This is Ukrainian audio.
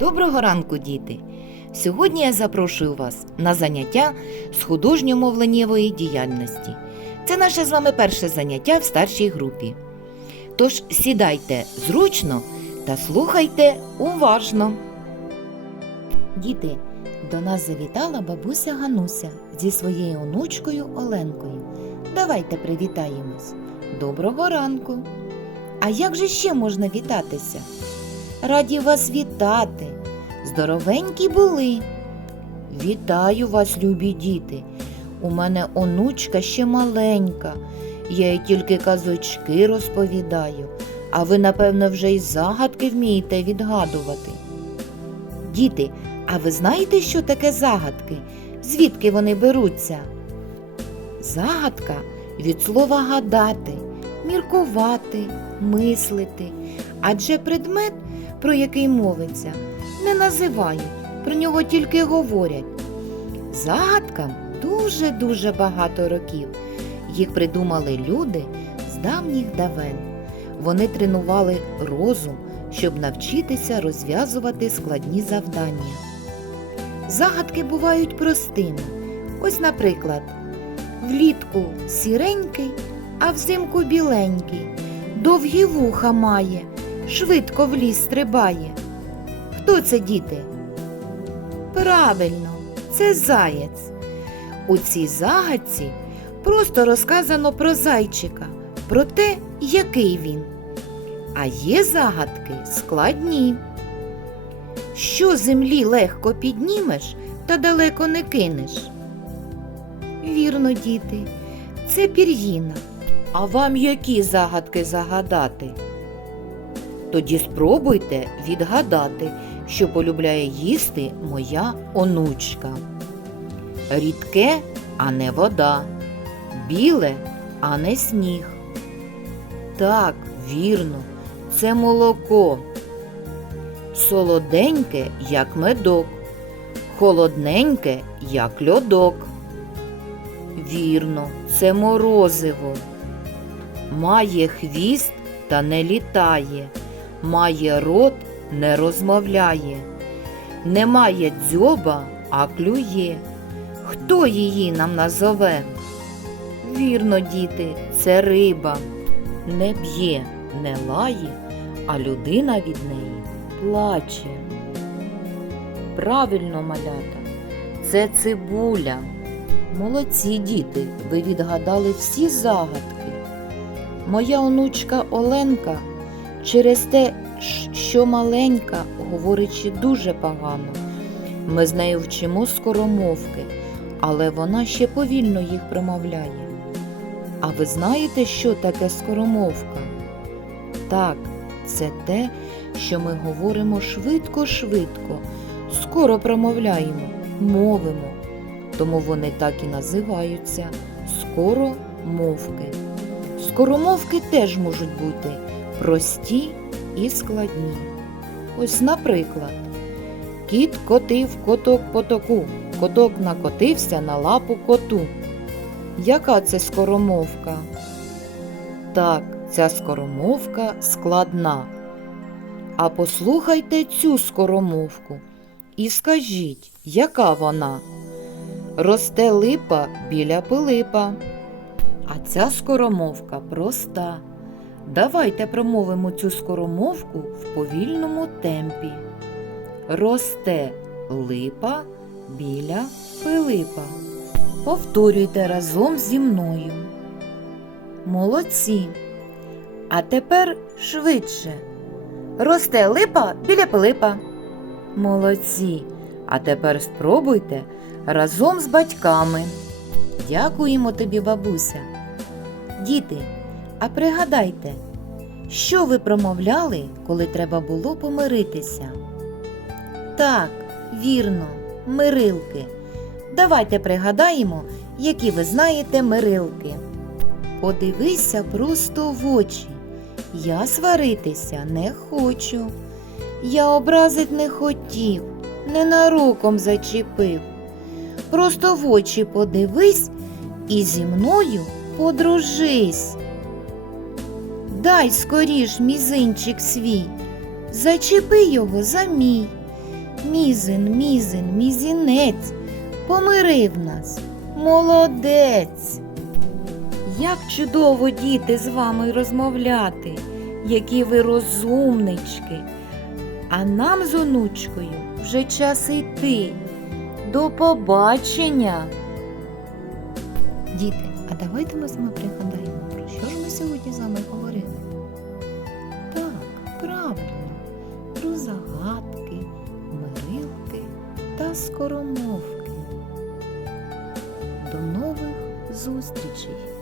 Доброго ранку, діти! Сьогодні я запрошую вас на заняття з художньо-мовленнєвої діяльності. Це наше з вами перше заняття в старшій групі. Тож сідайте зручно та слухайте уважно. Діти, до нас завітала бабуся Гануся зі своєю онучкою Оленкою. Давайте привітаємось. Доброго ранку! А як же ще можна вітатися? Раді вас вітати. Здоровенькі були. Вітаю вас, любі діти. У мене онучка ще маленька. Я їй тільки казочки розповідаю, а ви, напевно, вже й загадки вмієте відгадувати. Діти, а ви знаєте, що таке загадки? Звідки вони беруться? Загадка від слова гадати, міркувати, мислити. Адже предмет, про який мовиться, не називають, про нього тільки говорять. Загадкам дуже-дуже багато років. Їх придумали люди з давніх давен. Вони тренували розум, щоб навчитися розв'язувати складні завдання. Загадки бувають простими. Ось, наприклад, влітку сіренький, а взимку біленький, довгі вуха має, швидко в ліс стрибає. Хто це діти? Правильно, це заєць. У цій загадці просто розказано про зайчика, про те, який він. А є загадки складні. Що землі легко піднімеш та далеко не кинеш? Вірно, діти, це пір'їна. А вам які загадки загадати? Тоді спробуйте відгадати, що полюбляє їсти моя онучка. Рідке, а не вода, біле, а не сніг. Так, вірно, це молоко. Солоденьке, як медок, холодненьке, як льодок. Вірно, це морозиво. Має хвіст та не літає, має рот, не розмовляє, не має дзьоба, а клює. Хто її нам назове? Вірно, діти, це риба. Не б'є, не лає, а людина від неї плаче. Правильно, малята, це цибуля. Молодці діти, ви відгадали всі загадки. Моя онучка Оленка через те, що маленька, говорячи дуже погано. Ми з нею вчимо скоромовки, але вона ще повільно їх промовляє. А ви знаєте, що таке скоромовка? Так, це те, що ми говоримо швидко-швидко, скоро промовляємо, мовимо. Тому вони так і називаються скоромовки. Скоромовки теж можуть бути прості і складні. Ось, наприклад, кіт котив коток потоку, коток накотився на лапу коту. Яка це скоромовка? Так, ця скоромовка складна. А послухайте цю скоромовку і скажіть, яка вона? Росте липа біля пилипа. А ця скоромовка проста. Давайте промовимо цю скоромовку в повільному темпі. Росте липа біля пилипа. Повторюйте разом зі мною. Молодці. А тепер швидше. Росте липа біля пилипа. Молодці. А тепер спробуйте разом з батьками. Дякуємо тобі, бабуся. Діти, а пригадайте, що ви промовляли, коли треба було помиритися? Так, вірно, мирилки. Давайте пригадаємо, які ви знаєте мирилки. Подивися просто в очі. Я сваритися не хочу. Я образить не хотів, ненароком зачепив. Просто в очі подивись і зі мною подружись. Дай скоріш мізинчик свій, зачепи його за мій, Мізин, мізин, мізінець, помирив нас. Молодець. Як чудово, діти, з вами розмовляти, які ви розумнички. А нам з онучкою вже час йти. До побачення. Діти, а давайте ми з вами пригадаємо, про що ж ми сьогодні з вами говорили? Скоромовки. До нових зустрічей!